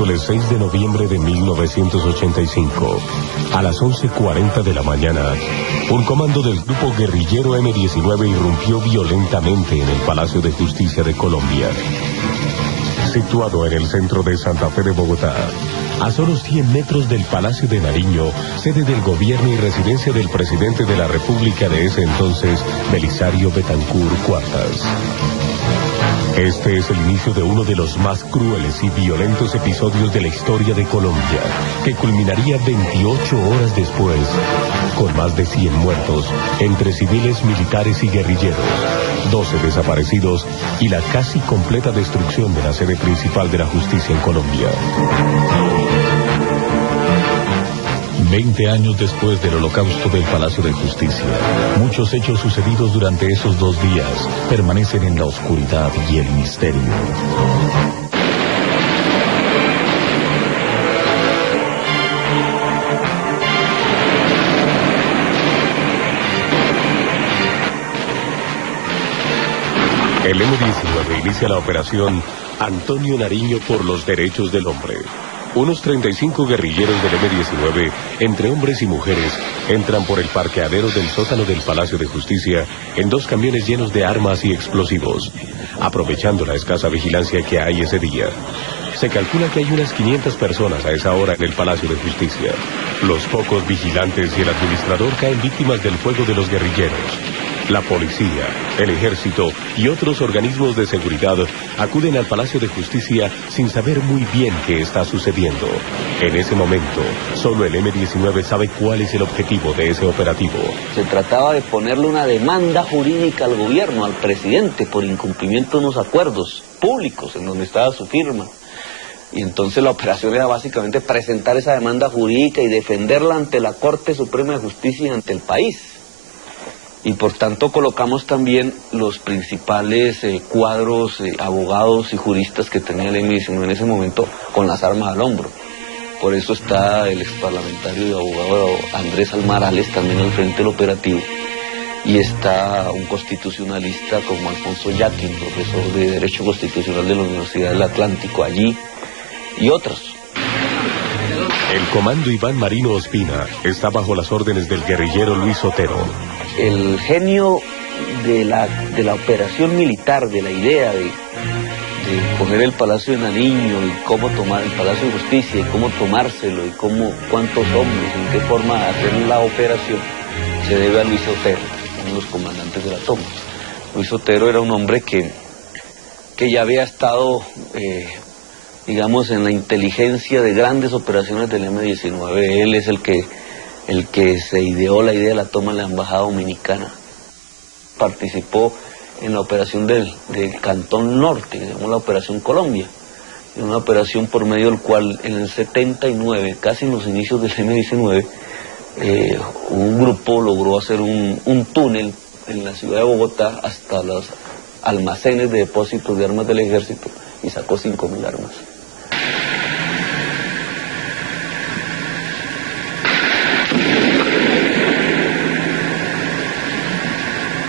miércoles 6 de noviembre de 1985, a las 11:40 de la mañana, un comando del grupo guerrillero M-19 irrumpió violentamente en el Palacio de Justicia de Colombia. Situado en el centro de Santa Fe de Bogotá, a solo 100 metros del Palacio de Nariño, sede del gobierno y residencia del presidente de la República de ese entonces, Belisario Betancur Cuartas. Este es el inicio de uno de los más crueles y violentos episodios de la historia de Colombia, que culminaría 28 horas después, con más de 100 muertos, entre civiles, militares y guerrilleros, 12 desaparecidos y la casi completa destrucción de la sede principal de la justicia en Colombia. 20 años después del holocausto del Palacio de Justicia, muchos hechos sucedidos durante esos 2 días permanecen en la oscuridad y el misterio. El M-19 inicia la operación Antonio Nariño por los derechos del hombre. Unos 35 guerrilleros del M-19, entre hombres y mujeres, entran por el parqueadero del sótano del Palacio de Justicia en 2 camiones llenos de armas y explosivos, aprovechando la escasa vigilancia que hay ese día. Se calcula que hay unas 500 personas a esa hora en el Palacio de Justicia. Los pocos vigilantes y el administrador caen víctimas del fuego de los guerrilleros. La policía, el ejército y otros organismos de seguridad acuden al Palacio de Justicia sin saber muy bien qué está sucediendo. En ese momento, solo el M-19 sabe cuál es el objetivo de ese operativo. Se trataba de ponerle una demanda jurídica al gobierno, al presidente, por incumplimiento de unos acuerdos públicos en donde estaba su firma. Y entonces la operación era básicamente presentar esa demanda jurídica y defenderla ante la Corte Suprema de Justicia y ante el país. Y por tanto colocamos también los principales cuadros, abogados y juristas que tenía el M-19 en ese momento con las armas al hombro. Por eso está el exparlamentario y abogado Andrés Almarales también al frente del operativo. Y está un constitucionalista como Alfonso Yaquín, profesor de Derecho Constitucional de la Universidad del Atlántico allí, y otros. El comando Iván Marino Ospina está bajo las órdenes del guerrillero Luis Otero. El genio de la operación militar, de la idea de coger el Palacio de Nariño y cómo tomar el Palacio de Justicia y cómo tomárselo y cuántos hombres, en qué forma hacer la operación, se debe a Luis Otero, uno de los comandantes de la toma. Luis Otero era un hombre que ya había estado, digamos, en la inteligencia de grandes operaciones del M-19. Él es el que se ideó la idea de la toma en la Embajada Dominicana. Participó en la operación del Cantón Norte, que se llamó la Operación Colombia. Una operación por medio del cual en el 79, casi en los inicios del M-19, un grupo logró hacer un túnel en la ciudad de Bogotá hasta los almacenes de depósitos de armas del ejército y sacó 5.000 armas.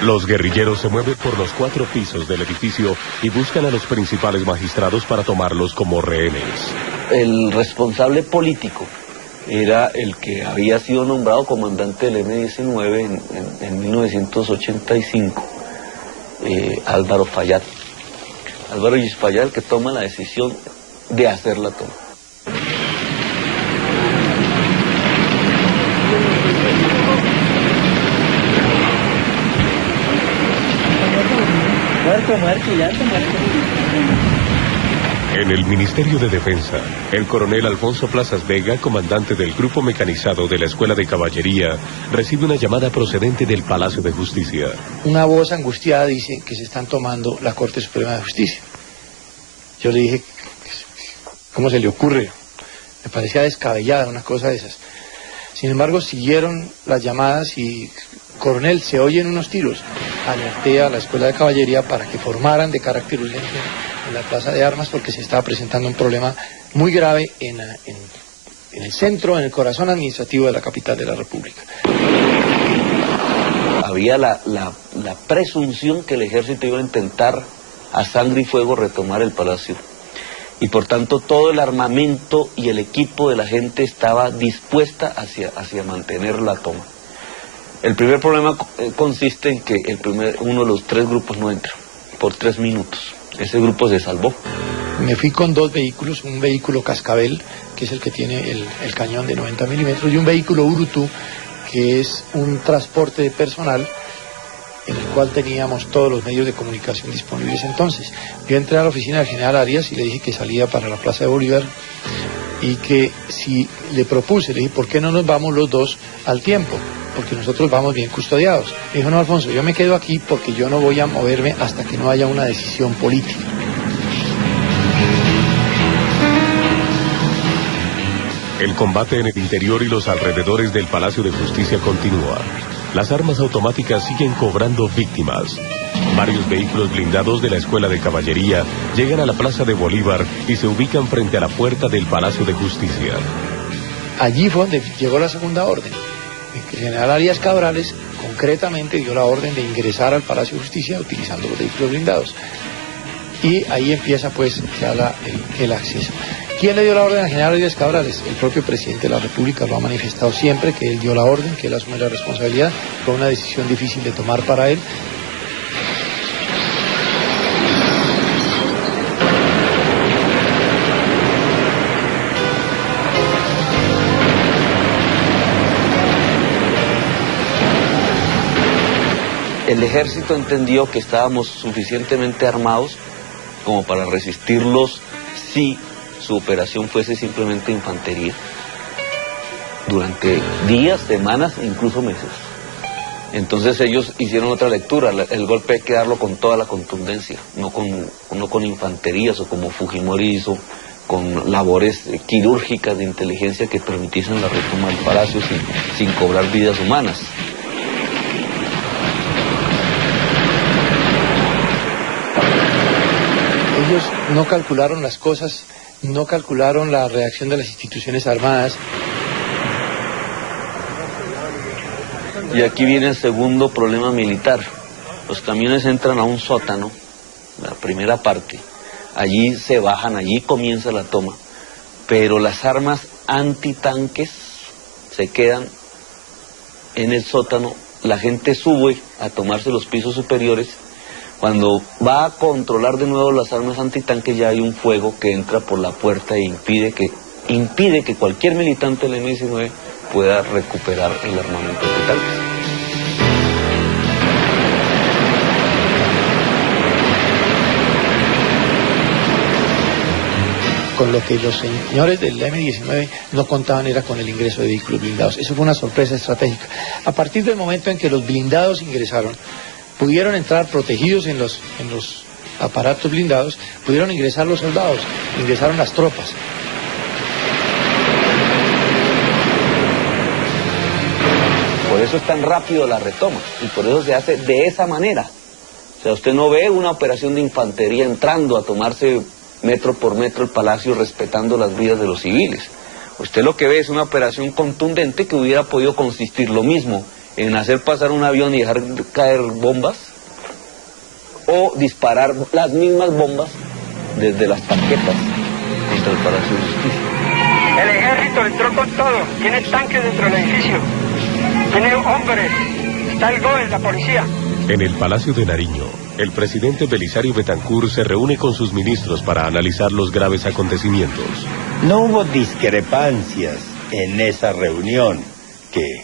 Los guerrilleros se mueven por los 4 pisos del edificio y buscan a los principales magistrados para tomarlos como rehenes. El responsable político era el que había sido nombrado comandante del M-19 en 1985, Álvaro Fayad. Álvaro Fayad, el que toma la decisión de hacer la toma. En el Ministerio de Defensa, el coronel Alfonso Plazas Vega, comandante del grupo mecanizado de la Escuela de Caballería, recibe una llamada procedente del Palacio de Justicia. Una voz angustiada dice que se están tomando la Corte Suprema de Justicia. Yo le dije, ¿cómo se le ocurre? Me parecía descabellada una cosa de esas. Sin embargo, siguieron las llamadas y, coronel, se oyen unos tiros. Alerté a la Escuela de Caballería para que formaran de carácter urgente en la plaza de armas porque se estaba presentando un problema muy grave en el centro, en el corazón administrativo de la capital de la República. Había la presunción que el ejército iba a intentar a sangre y fuego retomar el palacio. y por tanto todo el armamento y el equipo de la gente estaba dispuesta hacia mantener la toma. El primer problema consiste en que uno de los 3 grupos no entra por 3 minutos. Ese grupo se salvó. Me fui con 2 vehículos, un vehículo Cascabel, que es el que tiene el cañón de 90 milímetros, y un vehículo Urutú, que es un transporte de personal en el cual teníamos todos los medios de comunicación disponibles entonces. Yo entré a la oficina del general Arias y le dije que salía para la Plaza de Bolívar y que si le propuse, le dije, ¿por qué no nos vamos los 2 al tiempo? Porque nosotros vamos bien custodiados. Me dijo, no, Alfonso, yo me quedo aquí porque yo no voy a moverme hasta que no haya una decisión política. El combate en el interior y los alrededores del Palacio de Justicia continúa. Las armas automáticas siguen cobrando víctimas. Varios vehículos blindados de la Escuela de Caballería llegan a la Plaza de Bolívar y se ubican frente a la puerta del Palacio de Justicia. Allí fue donde llegó la segunda orden. El general Arias Cabrales concretamente dio la orden de ingresar al Palacio de Justicia utilizando los vehículos blindados. Y ahí empieza pues ya el acceso. ¿Quién le dio la orden al general Arias Cabrales? El propio presidente de la República lo ha manifestado siempre, que él dio la orden, que él asume la responsabilidad. Fue una decisión difícil de tomar para él. El ejército entendió que estábamos suficientemente armados como para resistirlos si su operación fuese simplemente infantería. Durante días, semanas e incluso meses. Entonces ellos hicieron otra lectura, el golpe hay que darlo con toda la contundencia, no con infanterías o como Fujimori hizo, con labores quirúrgicas de inteligencia que permitiesen la retoma del palacio sin cobrar vidas humanas. Ellos no calcularon las cosas, no calcularon la reacción de las instituciones armadas. Y aquí viene el segundo problema militar. Los camiones entran a un sótano, la primera parte, allí se bajan, allí comienza la toma, pero las armas antitanques se quedan en el sótano, la gente sube a tomarse los pisos superiores. Cuando va a controlar de nuevo las armas antitanques ya hay un fuego que entra por la puerta e impide que cualquier militante del M-19 pueda recuperar el armamento antitanques. Con lo que los señores del M-19 no contaban era con el ingreso de vehículos blindados. Eso fue una sorpresa estratégica. A partir del momento en que los blindados ingresaron, pudieron entrar protegidos en los aparatos blindados, pudieron ingresar los soldados, ingresaron las tropas. Por eso es tan rápido la retoma y por eso se hace de esa manera. O sea, usted no ve una operación de infantería entrando a tomarse metro por metro el palacio respetando las vidas de los civiles. Usted lo que ve es una operación contundente que hubiera podido consistir lo mismo en hacer pasar un avión y dejar caer bombas o disparar las mismas bombas desde las tanquetas contra el Palacio de Justicia. El ejército entró con todo, tiene tanques dentro del edificio, tiene hombres, está el GOE, la policía. En el Palacio de Nariño, el presidente Belisario Betancur se reúne con sus ministros para analizar los graves acontecimientos. No hubo discrepancias en esa reunión que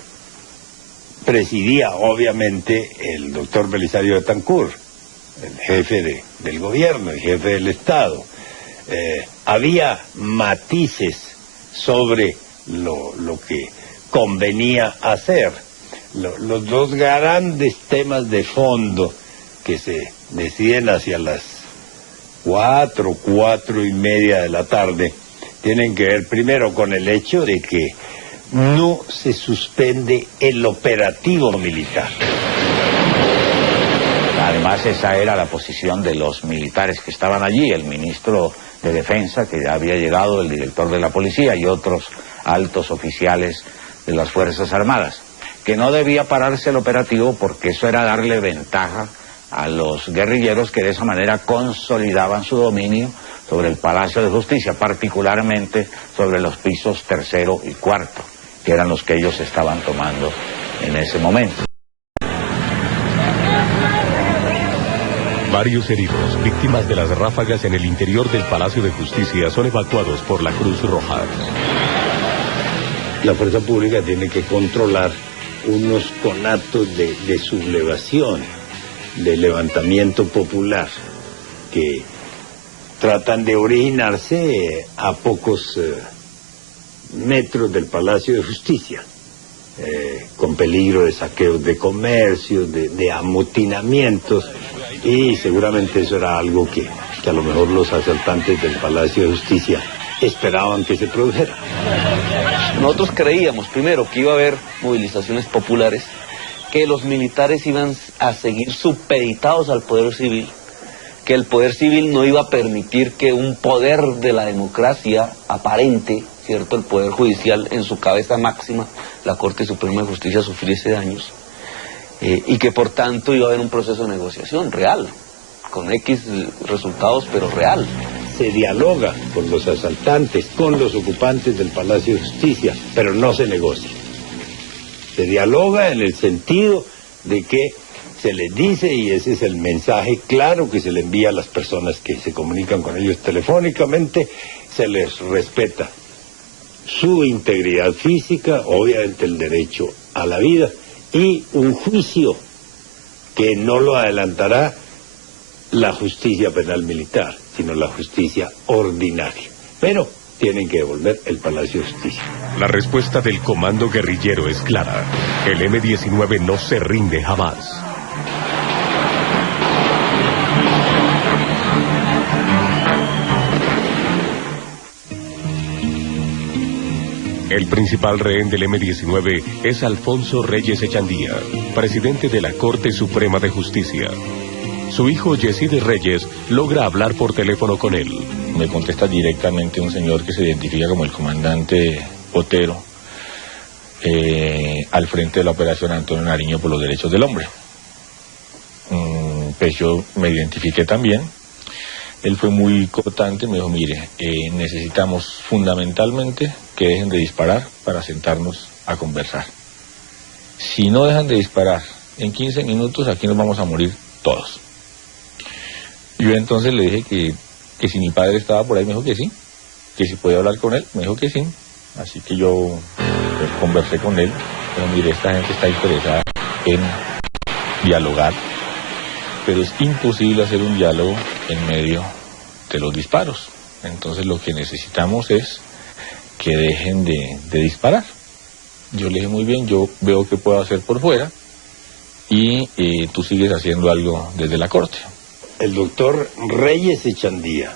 presidía obviamente el doctor Belisario Betancur, el jefe del gobierno, el jefe del Estado. Había matices sobre lo que convenía hacer. Los dos grandes temas de fondo que se deciden hacia las 4:30 de la tarde tienen que ver primero con el hecho de que no se suspende el operativo militar. Además, esa era la posición de los militares que estaban allí, el ministro de Defensa, que ya había llegado, el director de la policía y otros altos oficiales de las Fuerzas Armadas, que no debía pararse el operativo porque eso era darle ventaja a los guerrilleros que de esa manera consolidaban su dominio sobre el Palacio de Justicia, particularmente sobre los pisos 3º y 4º, que eran los que ellos estaban tomando en ese momento. Varios heridos, víctimas de las ráfagas en el interior del Palacio de Justicia, son evacuados por la Cruz Roja. La fuerza pública tiene que controlar unos conatos de sublevación, de levantamiento popular, que tratan de originarse a pocos metros del Palacio de Justicia, con peligro de saqueos de comercios, de amotinamientos, y seguramente eso era algo que a lo mejor los asaltantes del Palacio de Justicia esperaban que se produjera. Nosotros creíamos, primero, que iba a haber movilizaciones populares, que los militares iban a seguir supeditados al poder civil, que el poder civil no iba a permitir que un poder de la democracia aparente, ¿cierto?, el poder judicial en su cabeza máxima, la Corte Suprema de Justicia, sufriese daños, y que por tanto iba a haber un proceso de negociación real, con X resultados, pero real. Se dialoga con los asaltantes, con los ocupantes del Palacio de Justicia, pero no se negocia. Se dialoga en el sentido de que se les dice, y ese es el mensaje claro que se le envía a las personas que se comunican con ellos telefónicamente, se les respeta su integridad física, obviamente el derecho a la vida, y un juicio que no lo adelantará la justicia penal militar, sino la justicia ordinaria. Pero tienen que devolver el Palacio de Justicia. La respuesta del comando guerrillero es clara. El M-19 no se rinde jamás. El principal rehén del M-19 es Alfonso Reyes Echandía, presidente de la Corte Suprema de Justicia. Su hijo Yesid Reyes logra hablar por teléfono con él. Me contesta directamente un señor que se identifica como el comandante Otero, al frente de la operación Antonio Nariño por los derechos del hombre. Pues yo me identifiqué también. Él fue muy cortante, me dijo, mire, necesitamos fundamentalmente que dejen de disparar para sentarnos a conversar. Si no dejan de disparar en 15 minutos, aquí nos vamos a morir todos. Yo entonces le dije que si mi padre estaba por ahí, me dijo que sí, que si podía hablar con él, me dijo que sí. Así que yo pues, conversé con él, pero mire, esta gente está interesada en dialogar, pero es imposible hacer un diálogo en medio de los disparos. Entonces lo que necesitamos es que dejen de disparar. Yo le dije, muy bien, yo veo qué puedo hacer por fuera y tú sigues haciendo algo desde la corte. El doctor Reyes Echandía,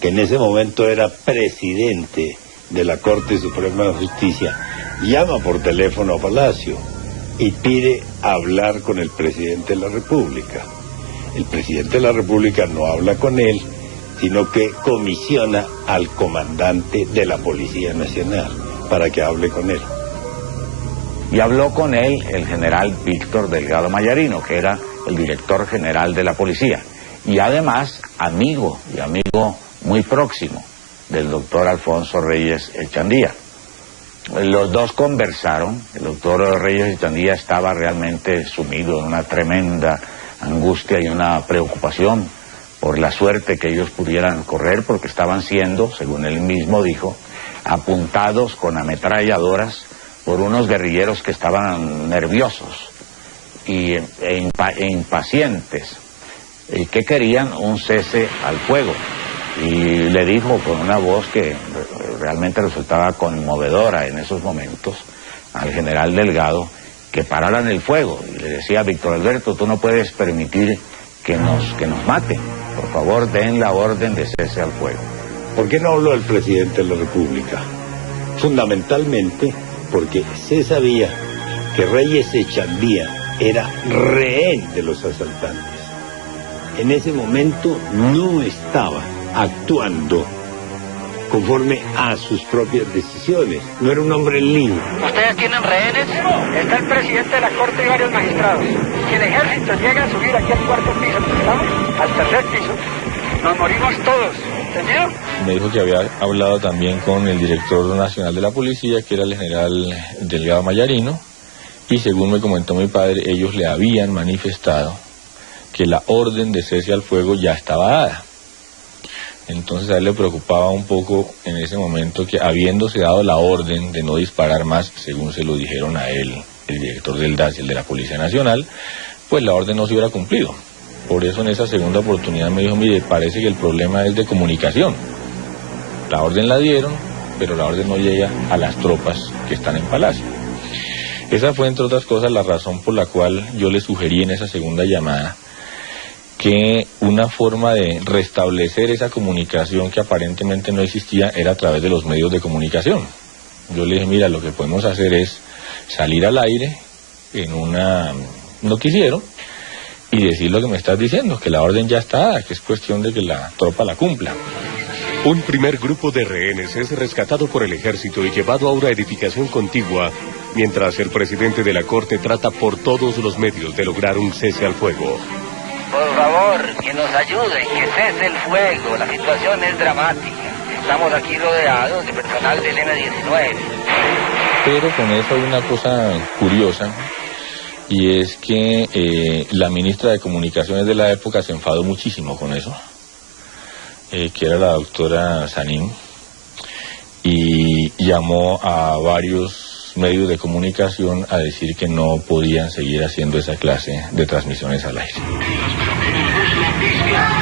que en ese momento era presidente de la Corte Suprema de Justicia, llama por teléfono a Palacio y pide hablar con el presidente de la República. El presidente de la República no habla con él, sino que comisiona al comandante de la Policía Nacional para que hable con él. Y habló con él el general Víctor Delgado Mayarino, que era el director general de la policía, y además amigo muy próximo del doctor Alfonso Reyes Echandía. Los dos conversaron. El doctor Reyes Echandía estaba realmente sumido en una tremenda angustia y una preocupación por la suerte que ellos pudieran correr, porque estaban siendo, según él mismo dijo, apuntados con ametralladoras por unos guerrilleros que estaban nerviosos e impacientes, y que querían un cese al fuego. Y le dijo con una voz que realmente resultaba conmovedora en esos momentos al general Delgado que pararan el fuego. Y le decía, Víctor Alberto, tú no puedes permitir que nos maten. Por favor, den la orden de cese al fuego. ¿Por qué no habló el presidente de la República? Fundamentalmente porque se sabía que Reyes Echandía era rehén de los asaltantes. En ese momento no estaba actuando conforme a sus propias decisiones. No era un hombre libre. ¿Ustedes tienen rehenes? Está el presidente de la Corte y varios magistrados. Si el ejército llega a subir aquí al 4º piso, ¿estamos? Al 3er piso, nos morimos todos. ¿Entendido? Me dijo que había hablado también con el director nacional de la policía, que era el general Delgado Mayarino, y según me comentó mi padre, ellos le habían manifestado que la orden de cese al fuego ya estaba dada. Entonces a él le preocupaba un poco en ese momento que, habiéndose dado la orden de no disparar más, según se lo dijeron a él, el director del DAS y el de la Policía Nacional, pues la orden no se hubiera cumplido. Por eso en esa segunda oportunidad me dijo, mire, parece que el problema es de comunicación. La orden la dieron, pero la orden no llega a las tropas que están en Palacio. Esa fue, entre otras cosas, la razón por la cual yo le sugerí en esa segunda llamada que una forma de restablecer esa comunicación que aparentemente no existía era a través de los medios de comunicación. Yo le dije, mira, lo que podemos hacer es salir al aire en un noticiero y decir lo que me estás diciendo, que la orden ya está dada, que es cuestión de que la tropa la cumpla. Un primer grupo de rehenes es rescatado por el ejército y llevado a una edificación contigua, mientras el presidente de la Corte trata por todos los medios de lograr un cese al fuego. Por favor, que nos ayuden, que cese el fuego, la situación es dramática. Estamos aquí rodeados de personal del M-19. Pero con eso hay una cosa curiosa, y es que la ministra de Comunicaciones de la época se enfadó muchísimo con eso, que era la doctora Sanín, y llamó a varios medios de comunicación a decir que no podían seguir haciendo esa clase de transmisiones al aire.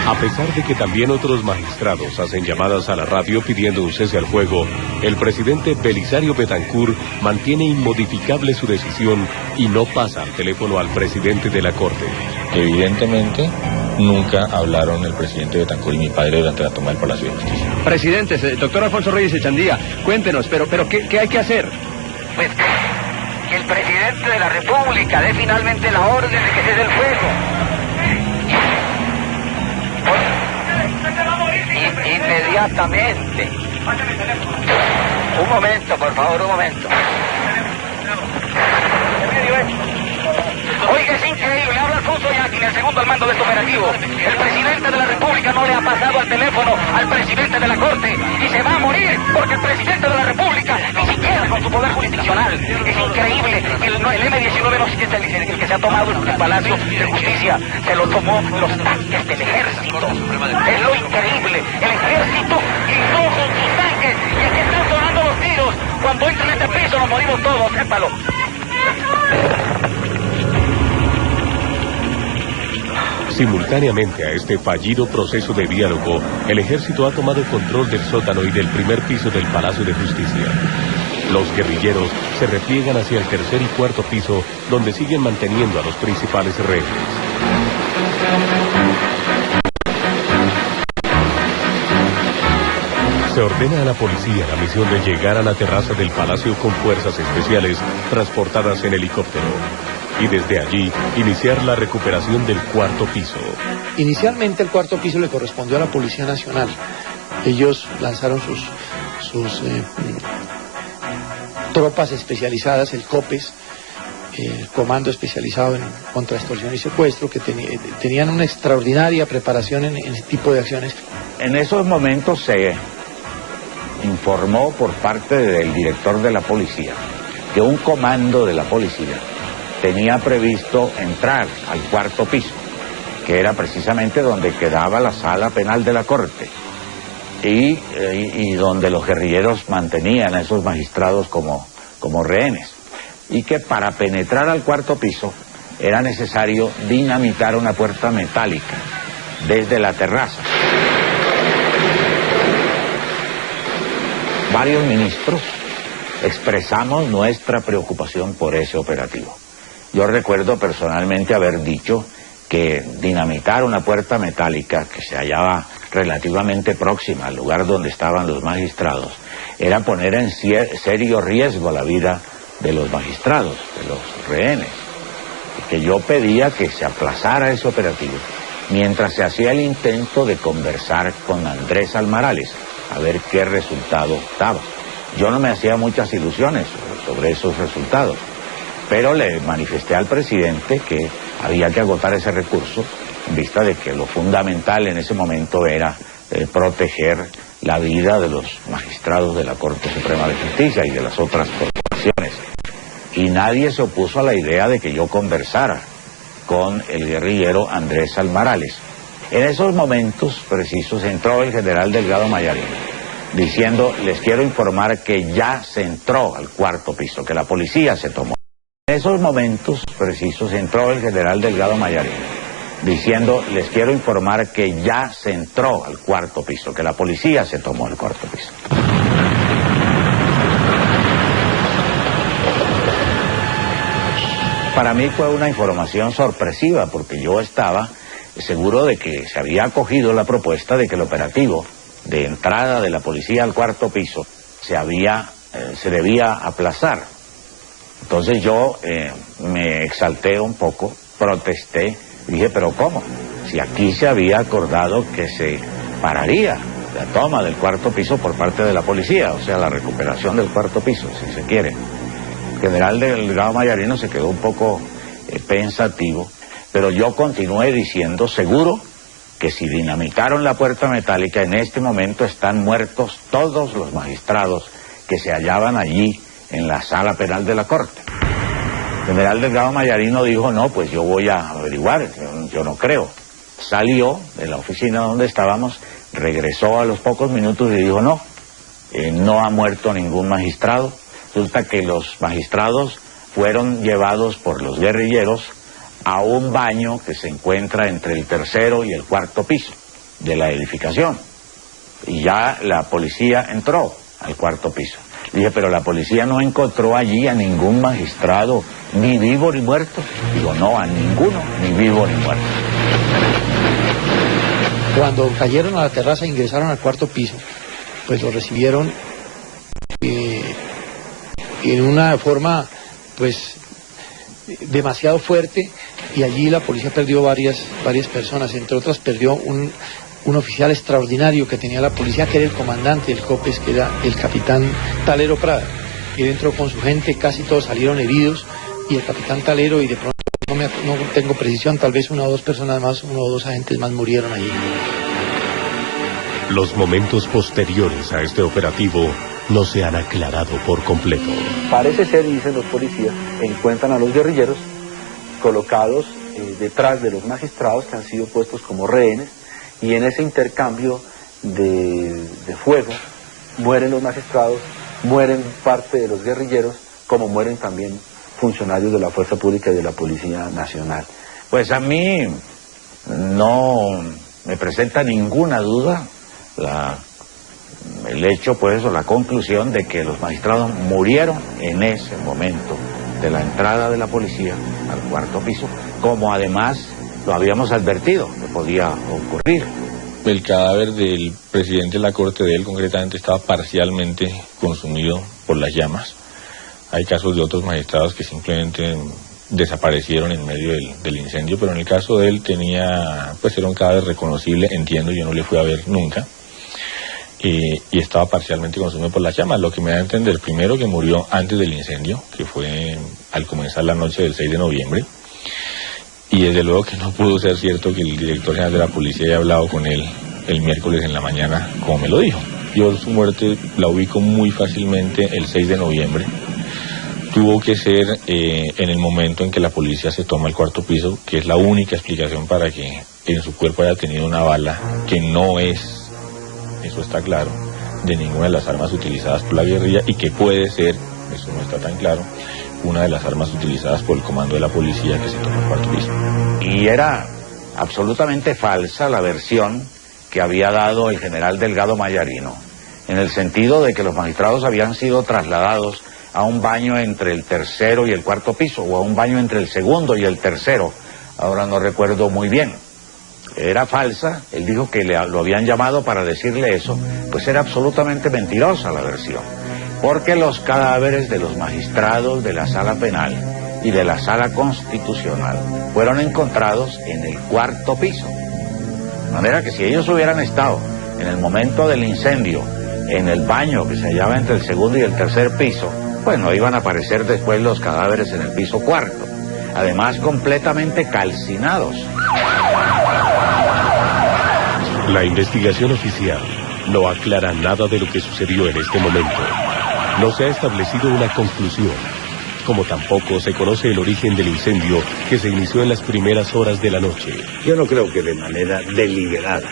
A pesar de que también otros magistrados hacen llamadas a la radio pidiendo un cese al fuego, el presidente Belisario Betancur mantiene inmodificable su decisión y no pasa al teléfono al presidente de la Corte. Evidentemente, nunca hablaron el presidente Betancur y mi padre durante la toma del Palacio de Justicia. Presidente, doctor Alfonso Reyes Echandía, cuéntenos, pero ¿qué hay que hacer? Pues que el presidente de la República dé finalmente la orden de que cese el fuego. Inmediatamente. Un momento, por favor, un momento. Oiga, es increíble, habla Alfonso Yaqui, el segundo al mando de este operativo. El presidente de la República no le ha pasado al teléfono al presidente de la Corte y se va a morir porque el presidente de la República ni siquiera con su poder jurisdiccional. Es increíble que el M-19 no es el que se ha tomado el Palacio de Justicia, se lo tomó los tanques del ejército. Es lo increíble, el ejército hizo con sus tanques y aquí están sonando los tiros. Cuando entran en este piso nos morimos todos, sépalo. Simultáneamente a este fallido proceso de diálogo, el ejército ha tomado control del sótano y del primer piso del Palacio de Justicia. Los guerrilleros se repliegan hacia el tercer y cuarto piso, donde siguen manteniendo a los principales rehenes. Se ordena a la policía la misión de llegar a la terraza del Palacio con fuerzas especiales transportadas en helicóptero. Y desde allí iniciar la recuperación del cuarto piso. Inicialmente el cuarto piso le correspondió a la Policía Nacional. Ellos lanzaron sus tropas especializadas, el COPES, el Comando Especializado en Contraextorsión y Secuestro, que tenían una extraordinaria preparación en ese tipo de acciones. En esos momentos se informó por parte del director de la policía que un comando de la policía tenía previsto entrar al cuarto piso, que era precisamente donde quedaba la sala penal de la Corte y donde los guerrilleros mantenían a esos magistrados como rehenes, y que para penetrar al cuarto piso era necesario dinamitar una puerta metálica desde la terraza. Varios ministros expresamos nuestra preocupación por ese operativo. Yo recuerdo personalmente haber dicho que dinamitar una puerta metálica que se hallaba relativamente próxima al lugar donde estaban los magistrados era poner en serio riesgo la vida de los magistrados, de los rehenes. Y que yo pedía que se aplazara ese operativo mientras se hacía el intento de conversar con Andrés Almarales a ver qué resultado daba. Yo no me hacía muchas ilusiones sobre esos resultados, pero le manifesté al presidente que había que agotar ese recurso en vista de que lo fundamental en ese momento era proteger la vida de los magistrados de la Corte Suprema de Justicia y de las otras corporaciones. Y nadie se opuso a la idea de que yo conversara con el guerrillero Andrés Almarales. En esos momentos precisos entró el general Delgado Mayarino, diciendo: les quiero informar que ya se entró al cuarto piso, que la policía se tomó. En esos momentos precisos entró el general Delgado Mayarino, diciendo: les quiero informar que ya se entró al cuarto piso, que la policía se tomó el cuarto piso. Para mí fue una información sorpresiva, porque yo estaba seguro de que se había acogido la propuesta de que el operativo de entrada de la policía al cuarto piso se debía aplazar. Entonces yo me exalté un poco, protesté, dije: pero ¿cómo? Si aquí se había acordado que se pararía la toma del cuarto piso por parte de la policía, o sea, la recuperación del cuarto piso, si se quiere. El general Delgado Mayarino se quedó un poco pensativo, pero yo continué diciendo: seguro que si dinamitaron la puerta metálica, en este momento están muertos todos los magistrados que se hallaban allí en la sala penal de la Corte. El general Delgado Mayarino dijo: no, pues yo voy a averiguar, yo no creo. Salió de la oficina donde estábamos, regresó a los pocos minutos y dijo: no, no ha muerto ningún magistrado. Resulta que los magistrados fueron llevados por los guerrilleros a un baño que se encuentra entre el tercero y el cuarto piso de la edificación. Y ya la policía entró al cuarto piso. Dije: pero la policía no encontró allí a ningún magistrado, ni vivo ni muerto. Digo: no, a ninguno, ni vivo ni muerto. Cuando cayeron a la terraza e ingresaron al cuarto piso, pues lo recibieron en una forma pues demasiado fuerte, y allí la policía perdió varias personas. Entre otras perdió un oficial extraordinario que tenía la policía, que era el comandante del COPES, que era el capitán Talero Prada. Él entró con su gente, casi todos salieron heridos, y el capitán Talero, y de pronto no tengo precisión, tal vez una o dos personas más, uno o dos agentes más murieron allí. Los momentos posteriores a este operativo no se han aclarado por completo. Parece ser, dicen los policías, encuentran a los guerrilleros colocados detrás de los magistrados que han sido puestos como rehenes, y en ese intercambio de fuego mueren los magistrados, mueren parte de los guerrilleros, como mueren también funcionarios de la Fuerza Pública y de la Policía Nacional. Pues a mí no me presenta ninguna duda el hecho, pues, o la conclusión de que los magistrados murieron en ese momento de la entrada de la policía al cuarto piso, como además lo habíamos advertido que podía ocurrir. El cadáver del presidente de la Corte de él, concretamente, estaba parcialmente consumido por las llamas. Hay casos de otros magistrados que simplemente desaparecieron en medio del incendio, pero en el caso de él era un cadáver reconocible, entiendo, yo no le fui a ver nunca. Y estaba parcialmente consumido por las llamas, lo que me da a entender, primero, que murió antes del incendio, que fue al comenzar la noche del 6 de noviembre, y desde luego que no pudo ser cierto que el director general de la policía haya hablado con él el miércoles en la mañana, como me lo dijo. Yo su muerte la ubico muy fácilmente el 6 de noviembre. Tuvo que ser en el momento en que la policía se toma el cuarto piso, que es la única explicación para que en su cuerpo haya tenido una bala que no es, eso está claro, de ninguna de las armas utilizadas por la guerrilla, y que puede ser, eso no está tan claro, una de las armas utilizadas por el comando de la policía que se tomó el cuarto piso. Y era absolutamente falsa la versión que había dado el general Delgado Mayarino, en el sentido de que los magistrados habían sido trasladados a un baño entre el tercero y el cuarto piso, o a un baño entre el segundo y el tercero, ahora no recuerdo muy bien. Era falsa, él dijo que lo habían llamado para decirle eso, pues era absolutamente mentirosa la versión, porque los cadáveres de los magistrados de la sala penal y de la sala constitucional fueron encontrados en el cuarto piso. De manera que si ellos hubieran estado en el momento del incendio en el baño que se hallaba entre el segundo y el tercer piso, pues no iban a aparecer después los cadáveres en el piso cuarto, además completamente calcinados. La investigación oficial no aclara nada de lo que sucedió en este momento. No se ha establecido una conclusión, como tampoco se conoce el origen del incendio que se inició en las primeras horas de la noche. Yo no creo que de manera deliberada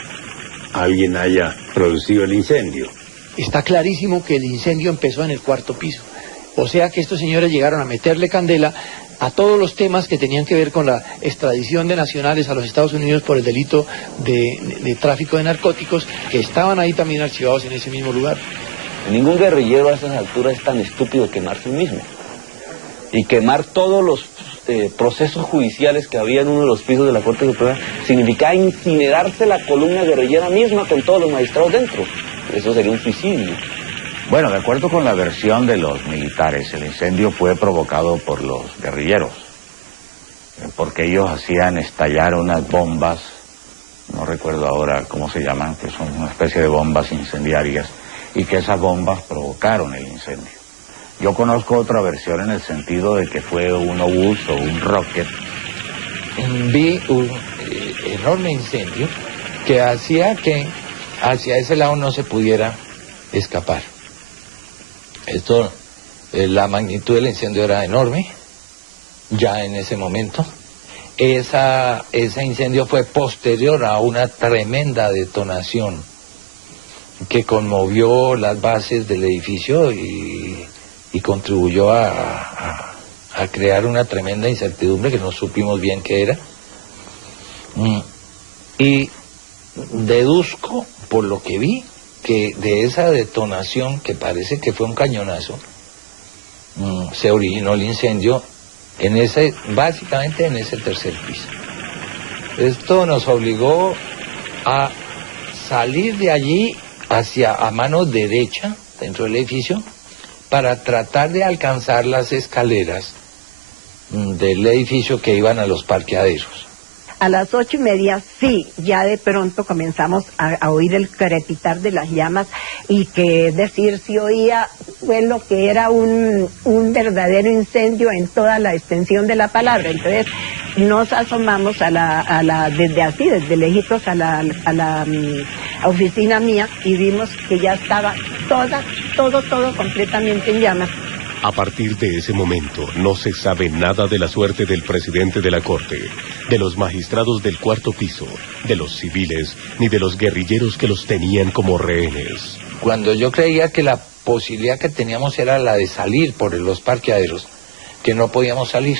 alguien haya producido el incendio. Está clarísimo que el incendio empezó en el cuarto piso. O sea que estos señores llegaron a meterle candela a todos los temas que tenían que ver con la extradición de nacionales a los Estados Unidos por el delito de tráfico de narcóticos, que estaban ahí también archivados en ese mismo lugar. Ningún guerrillero a esas alturas es tan estúpido quemarse el mismo. Y quemar todos los procesos judiciales que había en uno de los pisos de la Corte Suprema significaba incinerarse la columna guerrillera misma con todos los magistrados dentro. Eso sería un suicidio. Bueno, de acuerdo con la versión de los militares, el incendio fue provocado por los guerrilleros, porque ellos hacían estallar unas bombas, no recuerdo ahora cómo se llaman, que son una especie de bombas incendiarias, y que esas bombas provocaron el incendio. Yo conozco otra versión en el sentido de que fue un obús o un rocket. Vi un enorme incendio que hacía que hacia ese lado no se pudiera escapar. La magnitud del incendio era enorme, ya en ese momento. Ese incendio fue posterior a una tremenda detonación que conmovió las bases del edificio y contribuyó a crear una tremenda incertidumbre que no supimos bien qué era. Y deduzco, por lo que vi, que de esa detonación, que parece que fue un cañonazo, se originó el incendio básicamente en ese tercer piso. Esto nos obligó a salir de allí a mano derecha, dentro del edificio, para tratar de alcanzar las escaleras del edificio que iban a los parqueaderos. A las 8:30, sí, ya de pronto comenzamos a oír el crepitar de las llamas y que decir si oía fue lo que era un verdadero incendio en toda la extensión de la palabra. Entonces nos asomamos desde lejitos a la oficina mía y vimos que ya estaba todo completamente en llamas. A partir de ese momento, no se sabe nada de la suerte del presidente de la Corte, de los magistrados del cuarto piso, de los civiles, ni de los guerrilleros que los tenían como rehenes. Cuando yo creía que la posibilidad que teníamos era la de salir por los parqueaderos, que no podíamos salir.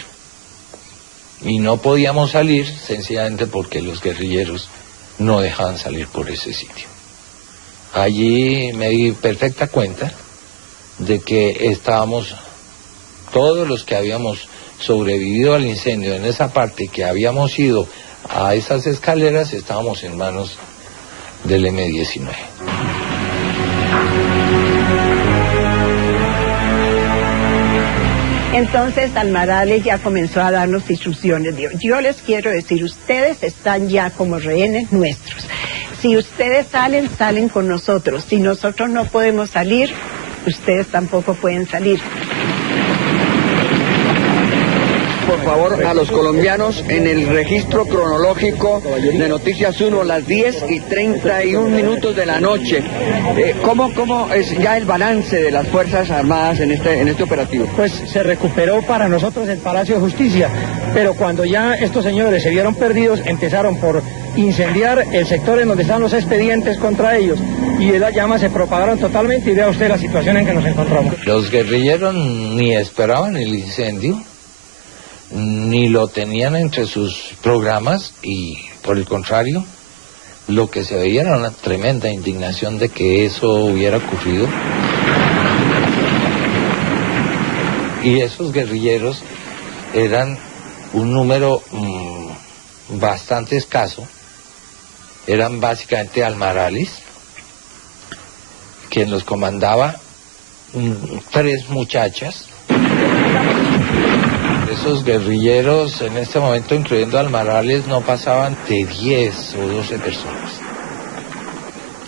Y no podíamos salir sencillamente porque los guerrilleros no dejaban salir por ese sitio. Allí me di perfecta cuenta de que estábamos, todos los que habíamos sobrevivido al incendio en esa parte, que habíamos ido a esas escaleras, estábamos en manos del M-19. Entonces Almarales ya comenzó a darnos instrucciones. Yo les quiero decir, ustedes están ya como rehenes nuestros. Si ustedes salen con nosotros. Si nosotros no podemos salir, ustedes tampoco pueden salir. Por favor, a los colombianos en el registro cronológico de Noticias 1, las 10:31 de la noche. ¿Cómo es ya el balance de las Fuerzas Armadas en este operativo? Pues se recuperó para nosotros el Palacio de Justicia, pero cuando ya estos señores se vieron perdidos, empezaron por incendiar el sector en donde están los expedientes contra ellos, y las llamas se propagaron totalmente, y vea usted la situación en que nos encontramos. Los guerrilleros ni esperaban el incendio, ni lo tenían entre sus programas, y por el contrario, lo que se veía era una tremenda indignación de que eso hubiera ocurrido. Y esos guerrilleros eran un número bastante escaso. Eran básicamente Almarales, quien los comandaba, 3 muchachas. Esos guerrilleros en este momento, incluyendo Almarales, no pasaban de 10 o 12 personas.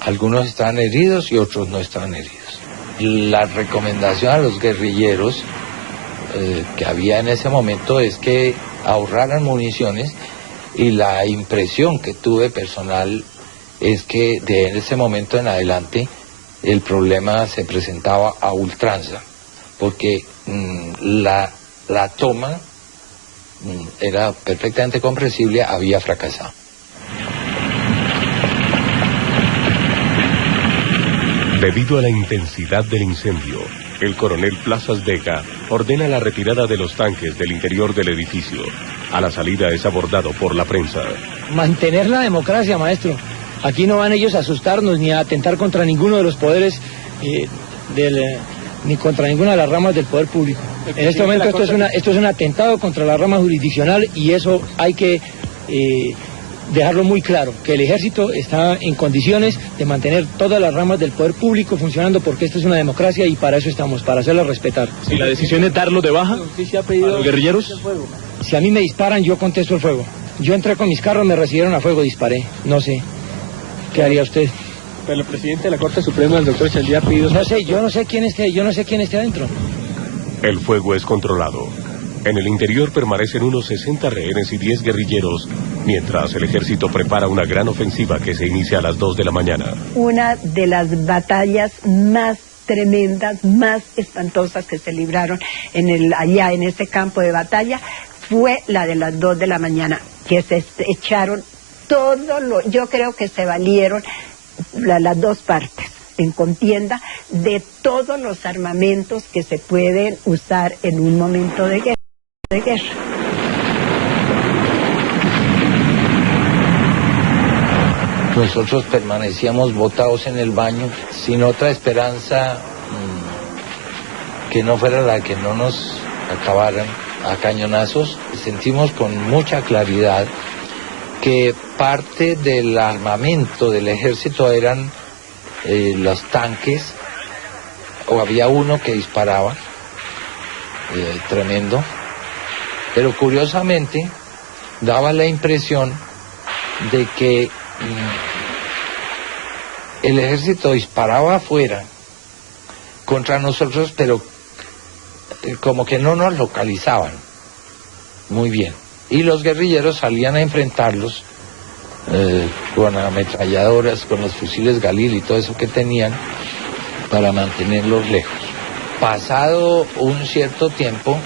Algunos estaban heridos y otros no estaban heridos. La recomendación a los guerrilleros que había en ese momento es que ahorraran municiones, y la impresión que tuve personal es que de ese momento en adelante el problema se presentaba a ultranza, porque la toma era perfectamente comprensible, había fracasado. Debido a la intensidad del incendio, el coronel Plazas Vega ordena la retirada de los tanques del interior del edificio. A la salida es abordado por la prensa. Mantener la democracia, maestro. Aquí no van ellos a asustarnos ni a atentar contra ninguno de los poderes ni contra ninguna de las ramas del poder público. En este momento esto es un atentado contra la rama jurisdiccional y eso hay que dejarlo muy claro, que el ejército está en condiciones de mantener todas las ramas del poder público funcionando porque esto es una democracia y para eso estamos, para hacerla respetar. ¿Y la decisión es darlo de baja a los guerrilleros? Si a mí me disparan, yo contesto el fuego. Yo entré con mis carros, me recibieron a fuego, disparé. No sé. ¿Qué haría usted? Pero el presidente de la Corte Suprema, el doctor Chandía, pidió... No sé, yo no sé quién esté adentro. El fuego es controlado. En el interior permanecen unos 60 rehenes y 10 guerrilleros, mientras el ejército prepara una gran ofensiva que se inicia a las 2 de la mañana. Una de las batallas más tremendas, más espantosas que se libraron allá en ese campo de batalla fue la de las 2 de la mañana, que se echaron yo creo que se valieron las dos partes en contienda de todos los armamentos que se pueden usar en un momento de guerra. Nosotros permanecíamos botados en el baño sin otra esperanza que no fuera la que no nos acabaran a cañonazos. Sentimos con mucha claridad que parte del armamento del ejército eran los tanques, o había uno que disparaba, tremendo, pero curiosamente daba la impresión de que el ejército disparaba afuera contra nosotros, pero como que no nos localizaban muy bien. Y los guerrilleros salían a enfrentarlos con ametralladoras, con los fusiles Galil y todo eso que tenían para mantenerlos lejos. Pasado un cierto tiempo,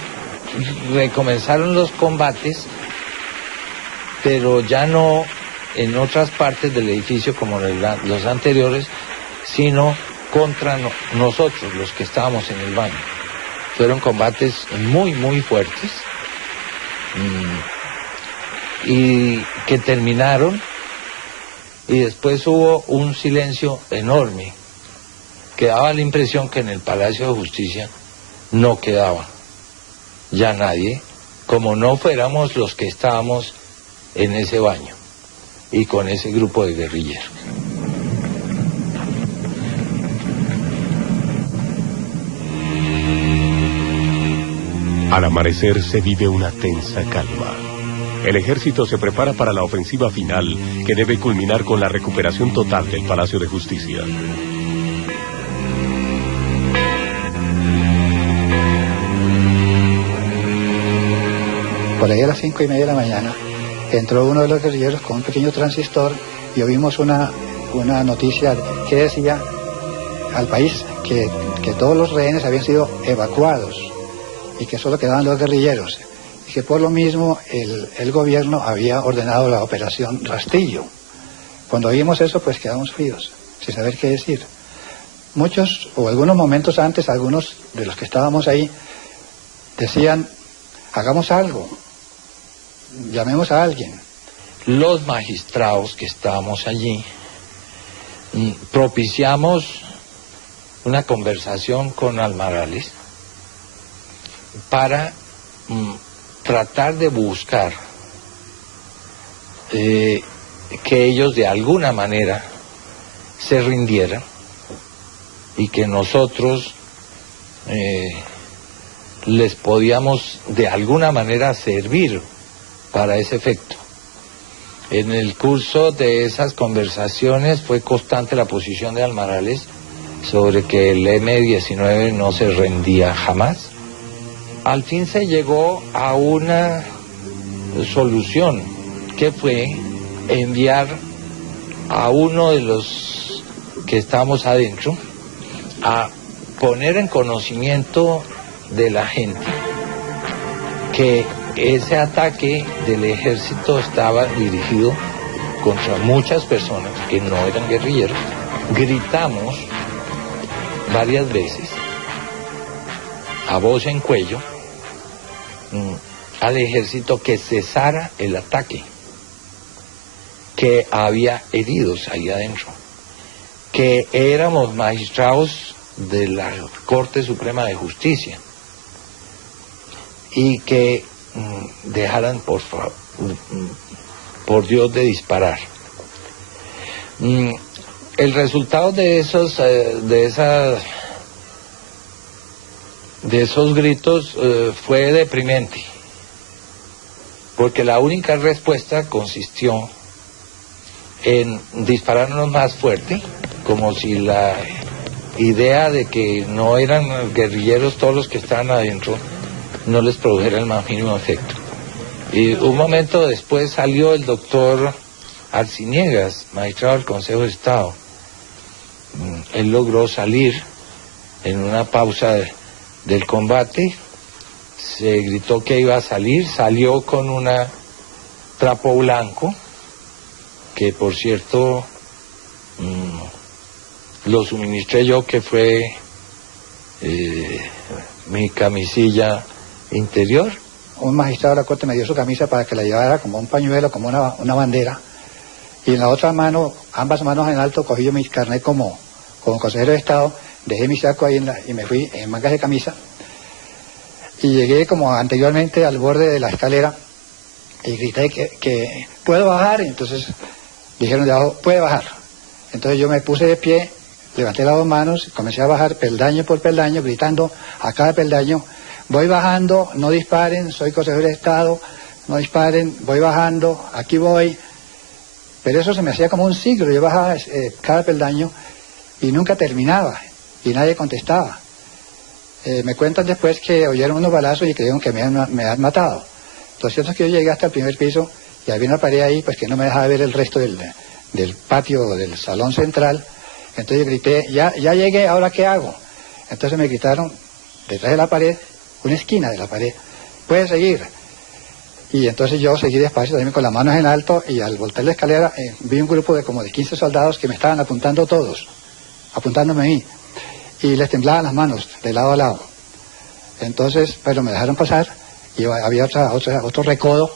recomenzaron los combates, pero ya no en otras partes del edificio como los anteriores, sino contra nosotros, los que estábamos en el baño. Fueron combates muy, muy fuertes y que terminaron, y después hubo un silencio enorme que daba la impresión que en el Palacio de Justicia no quedaba ya nadie, como no fuéramos los que estábamos en ese baño y con ese grupo de guerrilleros. Al amanecer se vive una tensa calma. El ejército se prepara para la ofensiva final que debe culminar con la recuperación total del Palacio de Justicia. Por ahí a las 5:30 de la mañana entró uno de los guerrilleros con un pequeño transistor y oímos una noticia que decía al país que todos los rehenes habían sido evacuados y que solo quedaban los guerrilleros, y que por lo mismo el gobierno había ordenado la operación Rastillo. Cuando oímos eso, pues quedamos fríos, sin saber qué decir. Muchos, o algunos momentos antes, algunos de los que estábamos ahí decían, hagamos algo, llamemos a alguien. Los magistrados que estábamos allí propiciamos una conversación con Almarales para tratar de buscar que ellos de alguna manera se rindieran y que nosotros les podíamos de alguna manera servir para ese efecto. En el curso de esas conversaciones fue constante la posición de Almarales sobre que el M-19 no se rendía jamás. Al fin se llegó a una solución que fue enviar a uno de los que estábamos adentro a poner en conocimiento de la gente que ese ataque del ejército estaba dirigido contra muchas personas que no eran guerrilleros. Gritamos varias veces, a voz en cuello, al ejército que cesara el ataque, que había heridos ahí adentro, que éramos magistrados de la Corte Suprema de Justicia y que dejaran por Dios de disparar. El resultado de esos gritos fue deprimente, porque la única respuesta consistió en dispararnos más fuerte, como si la idea de que no eran guerrilleros todos los que estaban adentro no les produjera el más mínimo efecto. Y un momento después salió el doctor Arciniegas, magistrado del Consejo de Estado. Él logró salir en una pausa del combate, se gritó que iba a salir, salió con un trapo blanco, que por cierto lo suministré yo, que fue mi camisilla interior. Un magistrado de la Corte me dio su camisa para que la llevara como un pañuelo, como una bandera, y en la otra mano, ambas manos en alto, cogí yo mi carnet como consejero de Estado, dejé mi saco ahí y me fui en mangas de camisa, y llegué como anteriormente al borde de la escalera y grité que ¿puedo bajar? Y entonces dijeron de abajo, puede bajar. Entonces yo me puse de pie, levanté las dos manos, comencé a bajar peldaño por peldaño, gritando a cada peldaño, voy bajando, no disparen, soy consejero de Estado, no disparen, voy bajando, aquí voy. Pero eso se me hacía como un siglo, yo bajaba cada peldaño y nunca terminaba, y nadie contestaba. Me cuentan después que oyeron unos balazos y creyeron que me han matado. Lo cierto es que yo llegué hasta el primer piso y había una pared ahí pues que no me dejaba ver el resto del patio, del salón central. Entonces yo grité, ya llegué, ¿ahora qué hago? Entonces me gritaron detrás de la pared, una esquina de la pared, puedes seguir. Y entonces yo seguí despacio también con las manos en alto, y al voltear la escalera vi un grupo de como de 15 soldados que me estaban apuntando todos, apuntándome a mí, y les temblaban las manos de lado a lado. Entonces, pero me dejaron pasar, y había otro recodo,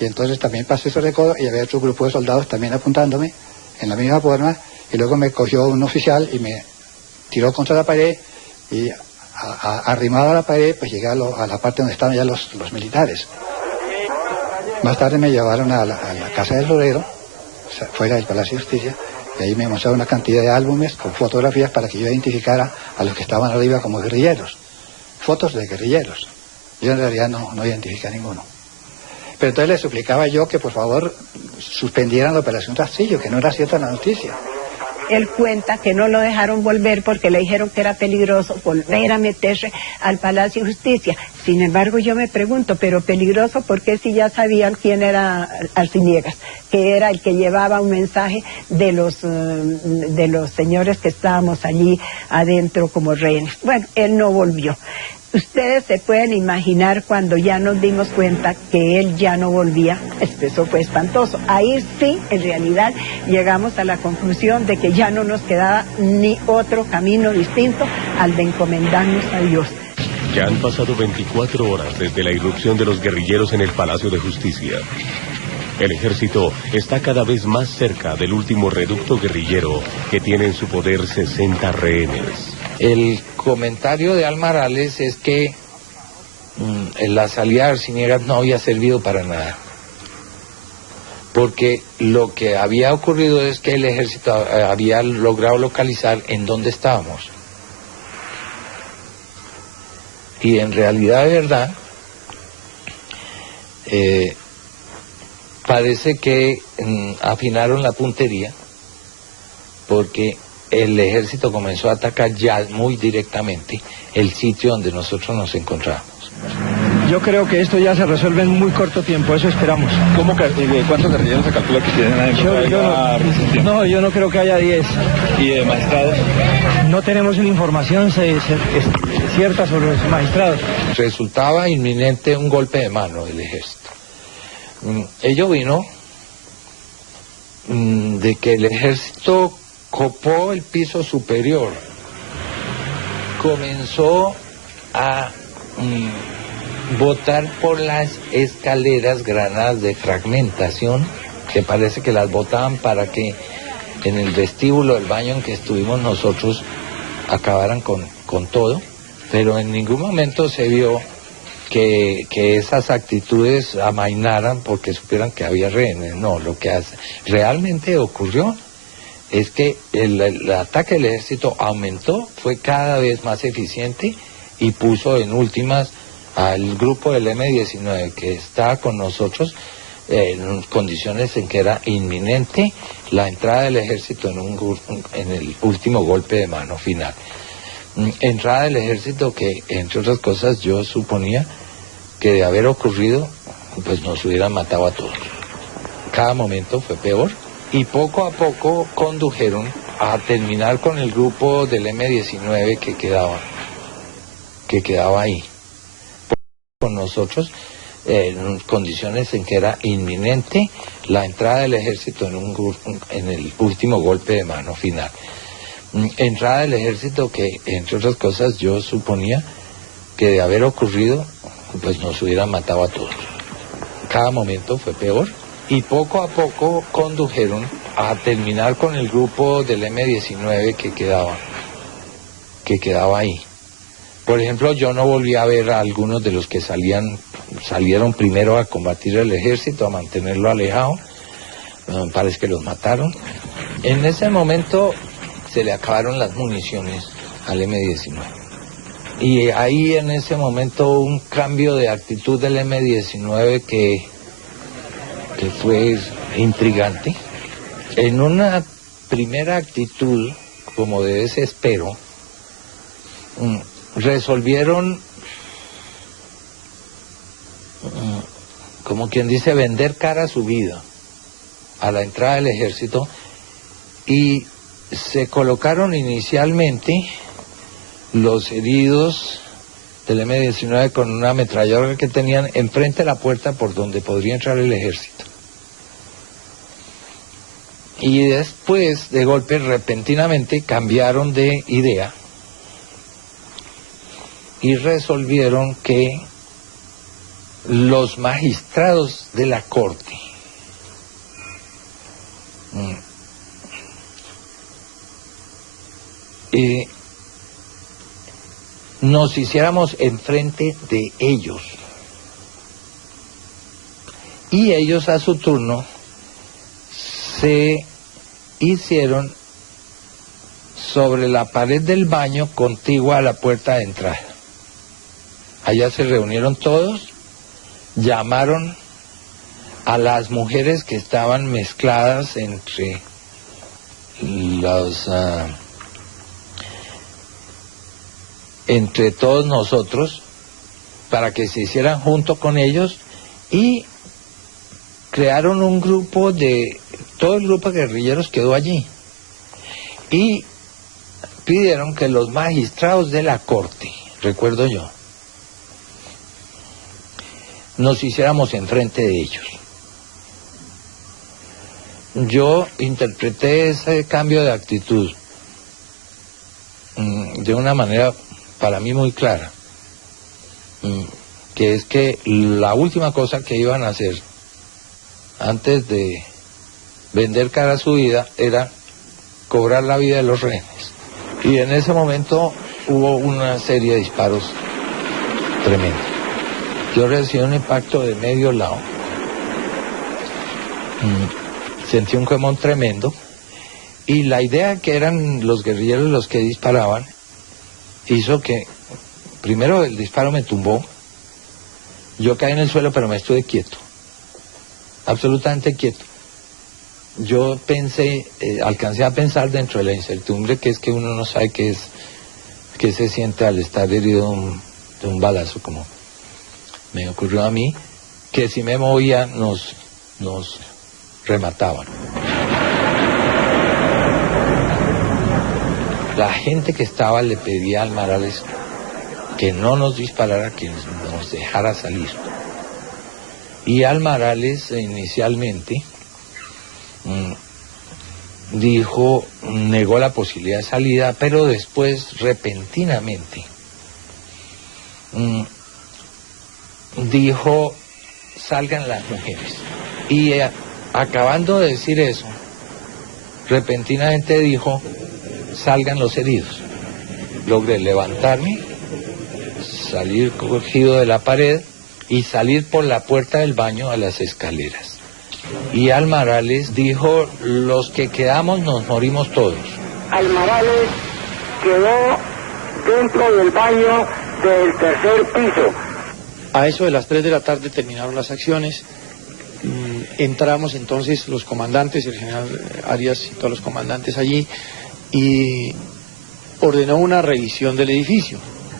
y entonces también pasé ese recodo, y había otro grupo de soldados también apuntándome en la misma forma, y luego me cogió un oficial y me tiró contra la pared, y arrimado a la pared, pues llegué a la parte donde estaban ya los militares. Más tarde me llevaron a la casa del florero, fuera del Palacio de Justicia, y ahí me mostraron una cantidad de álbumes con fotografías para que yo identificara a los que estaban arriba como guerrilleros. Fotos de guerrilleros. Yo en realidad no identifiqué a ninguno. Pero entonces les suplicaba yo que por favor suspendieran la operación Rastrillo, que no era cierta la noticia. Él cuenta que no lo dejaron volver porque le dijeron que era peligroso volver a meterse al Palacio de Justicia. Sin embargo, yo me pregunto, ¿pero peligroso por qué si ya sabían quién era Arciniegas? Que era el que llevaba un mensaje de los señores que estábamos allí adentro como rehenes. Bueno, él no volvió. Ustedes se pueden imaginar cuando ya nos dimos cuenta que él ya no volvía, eso fue espantoso. Ahí sí, en realidad, llegamos a la conclusión de que ya no nos quedaba ni otro camino distinto al de encomendarnos a Dios. Ya han pasado 24 horas desde la irrupción de los guerrilleros en el Palacio de Justicia. El ejército está cada vez más cerca del último reducto guerrillero que tiene en su poder 60 rehenes. El comentario de Almarales es que la salida de Arciniegas no había servido para nada, porque lo que había ocurrido es que el ejército había logrado localizar en dónde estábamos. Y en realidad, de verdad, parece que afinaron la puntería, porque el ejército comenzó a atacar ya muy directamente el sitio donde nosotros nos encontrábamos. Yo creo que esto ya se resuelve en muy corto tiempo, eso esperamos. ¿Cuántos guerrilleros se calcula que tienen adentro? Yo no creo que haya 10. ¿Y de magistrados? No tenemos una información cierta sobre los magistrados. Resultaba inminente un golpe de mano del ejército. Ello vino de que el ejército copó el piso superior, comenzó a botar por las escaleras granadas de fragmentación, que parece que las botaban para que en el vestíbulo del baño en que estuvimos nosotros acabaran con todo, pero en ningún momento se vio que esas actitudes amainaran porque supieran que había rehenes. No, lo que realmente ocurrió es que el ataque del ejército aumentó, fue cada vez más eficiente y puso en últimas al grupo del M-19 que está con nosotros en condiciones en que era inminente la entrada del ejército en el último golpe de mano final. Entrada del ejército que, entre otras cosas, yo suponía que de haber ocurrido, pues nos hubieran matado a todos. Cada momento fue peor y poco a poco condujeron a terminar con el grupo del M-19 que quedaba ahí. Con nosotros en condiciones en que era inminente la entrada del ejército en el último golpe de mano final. Entrada del ejército que, entre otras cosas, yo suponía que de haber ocurrido, pues nos hubieran matado a todos. Cada momento fue peor y poco a poco condujeron a terminar con el grupo del M-19 que quedaba ahí. Por ejemplo, yo no volví a ver a algunos de los que salieron primero a combatir el ejército, a mantenerlo alejado. Parece que los mataron. En ese momento se le acabaron las municiones al M-19. Y ahí en ese momento un cambio de actitud del M-19 que fue intrigante. En una primera actitud como de desespero, resolvieron, como quien dice, vender cara a su vida a la entrada del ejército y se colocaron inicialmente los heridos del M-19 con una ametralladora que tenían enfrente de la puerta por donde podría entrar el ejército. Y después, de golpe, repentinamente cambiaron de idea y resolvieron que los magistrados de la corte nos hiciéramos enfrente de ellos y ellos a su turno se hicieron sobre la pared del baño contigua a la puerta de entrada. Allá se reunieron todos, llamaron a las mujeres que estaban mezcladas entre entre todos nosotros para que se hicieran junto con ellos y crearon un grupo todo el grupo de guerrilleros quedó allí y pidieron que los magistrados de la corte, recuerdo yo, nos hiciéramos enfrente de ellos. Yo interpreté ese cambio de actitud de una manera para mí muy clara, que es que la última cosa que iban a hacer antes de vender cara a su vida era cobrar la vida de los rehenes. Y en ese momento hubo una serie de disparos tremendos. Yo recibí un impacto de medio lado, sentí un quemón tremendo y la idea que eran los guerrilleros los que disparaban hizo que primero el disparo me tumbó, yo caí en el suelo pero me estuve quieto, absolutamente quieto. Yo pensé, alcancé a pensar dentro de la incertidumbre que es que uno no sabe qué se siente al estar herido de un balazo como me ocurrió a mí, que si me movía nos remataban. La gente que estaba le pedía al Marales que no nos disparara, que nos dejara salir. Y Almarales inicialmente negó la posibilidad de salida, pero después repentinamente dijo, salgan las mujeres. Y acabando de decir eso, repentinamente dijo, salgan los heridos. Logré levantarme, salir cogido de la pared y salir por la puerta del baño a las escaleras. Y Almarales dijo, los que quedamos nos morimos todos. Almarales quedó dentro del baño del tercer piso. A eso de las 3 de la tarde terminaron las acciones. Entramos entonces los comandantes, el general Arias y todos los comandantes allí, y ordenó una revisión del edificio.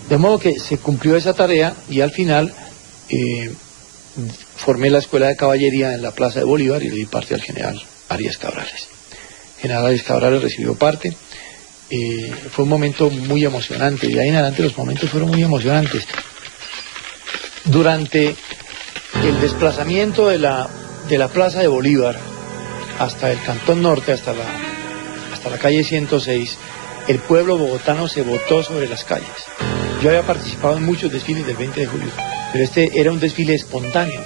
De modo que se cumplió esa tarea y al final formé la escuela de caballería en la Plaza de Bolívar y le di parte al general Arias Cabrales. El general Arias Cabrales recibió parte. Fue un momento muy emocionante. De ahí en adelante los momentos fueron muy emocionantes. Durante el desplazamiento de la Plaza de Bolívar hasta el Cantón Norte, hasta la calle 106, el pueblo bogotano se botó sobre las calles. Yo había participado en muchos desfiles del 20 de julio, pero este era un desfile espontáneo,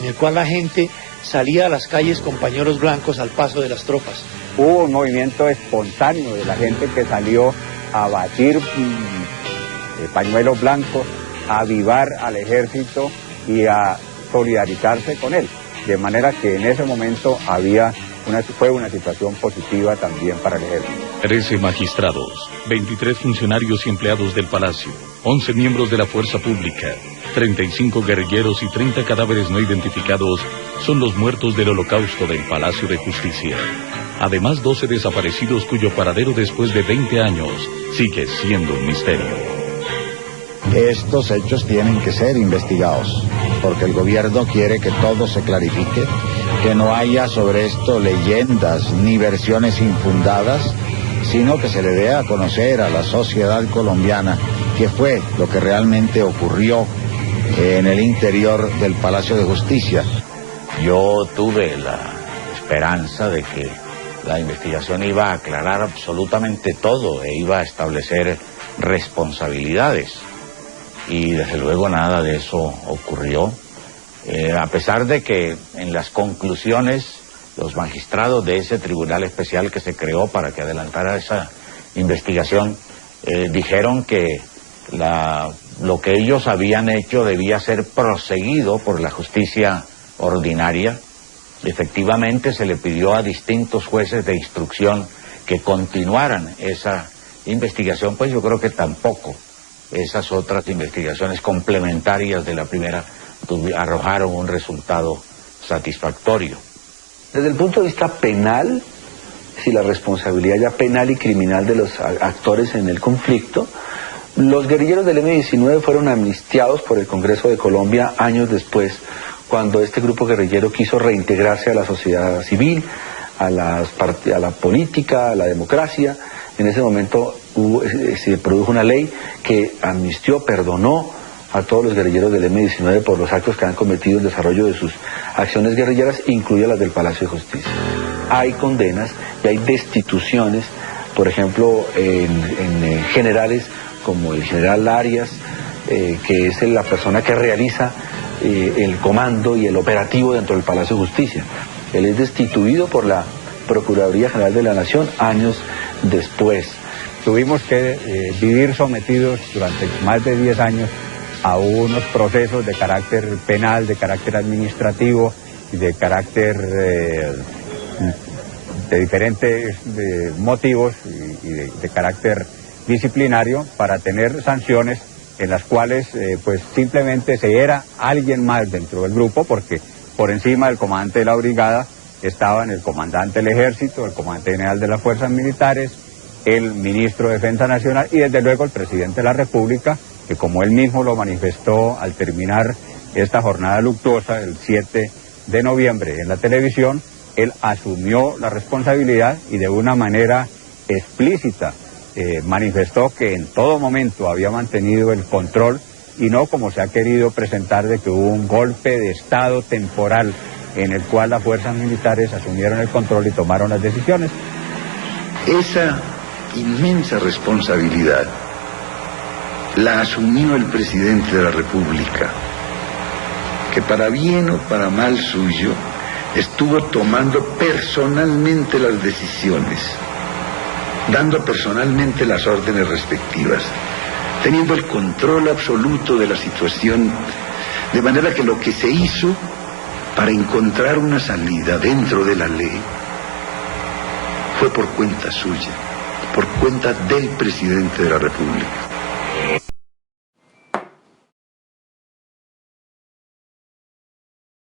en el cual la gente salía a las calles con pañuelos blancos al paso de las tropas. Hubo un movimiento espontáneo de la gente que salió a batir pañuelos blancos, a avivar al ejército y a solidarizarse con él. De manera que en ese momento fue una situación positiva también para el ejército. 13 magistrados, 23 funcionarios y empleados del Palacio, 11 miembros de la Fuerza Pública, 35 guerrilleros y 30 cadáveres no identificados son los muertos del Holocausto del Palacio de Justicia. Además, 12 desaparecidos cuyo paradero después de 20 años sigue siendo un misterio. Estos hechos tienen que ser investigados, porque el gobierno quiere que todo se clarifique, que no haya sobre esto leyendas ni versiones infundadas, sino que se le dé a conocer a la sociedad colombiana qué fue lo que realmente ocurrió en el interior del Palacio de Justicia. Yo tuve la esperanza de que la investigación iba a aclarar absolutamente todo e iba a establecer responsabilidades. Y desde luego nada de eso ocurrió, a pesar de que en las conclusiones los magistrados de ese tribunal especial que se creó para que adelantara esa investigación dijeron que lo que ellos habían hecho debía ser proseguido por la justicia ordinaria. Efectivamente se le pidió a distintos jueces de instrucción que continuaran esa investigación, pues yo creo que tampoco esas otras investigaciones complementarias de la primera arrojaron un resultado satisfactorio. Desde el punto de vista penal, si la responsabilidad ya penal y criminal de los actores en el conflicto, los guerrilleros del M-19 fueron amnistiados por el Congreso de Colombia años después, cuando este grupo guerrillero quiso reintegrarse a la sociedad civil, a la política, a la democracia. En ese momento se produjo una ley que amnistió, perdonó a todos los guerrilleros del M-19 por los actos que han cometido en el desarrollo de sus acciones guerrilleras, incluidas las del Palacio de Justicia. Hay condenas y hay destituciones, por ejemplo, en generales como el general Arias, que es la persona que realiza el comando y el operativo dentro del Palacio de Justicia. Él es destituido por la Procuraduría General de la Nación años después. Tuvimos que vivir sometidos durante más de 10 años a unos procesos de carácter penal, de carácter administrativo y de carácter de diferentes motivos y de carácter disciplinario para tener sanciones en las cuales pues simplemente se era alguien más dentro del grupo, porque por encima del comandante de la brigada estaban el comandante del ejército, el comandante general de las fuerzas militares, el ministro de Defensa Nacional y desde luego el presidente de la República, que como él mismo lo manifestó al terminar esta jornada luctuosa el 7 de noviembre en la televisión, él asumió la responsabilidad y de una manera explícita manifestó que en todo momento había mantenido el control y no como se ha querido presentar de que hubo un golpe de Estado temporal en el cual las fuerzas militares asumieron el control y tomaron las decisiones. Esa inmensa responsabilidad la asumió el presidente de la República, que para bien o para mal suyo estuvo tomando personalmente las decisiones, dando personalmente las órdenes respectivas, teniendo el control absoluto de la situación, de manera que lo que se hizo para encontrar una salida dentro de la ley fue por cuenta suya, por cuenta del presidente de la República.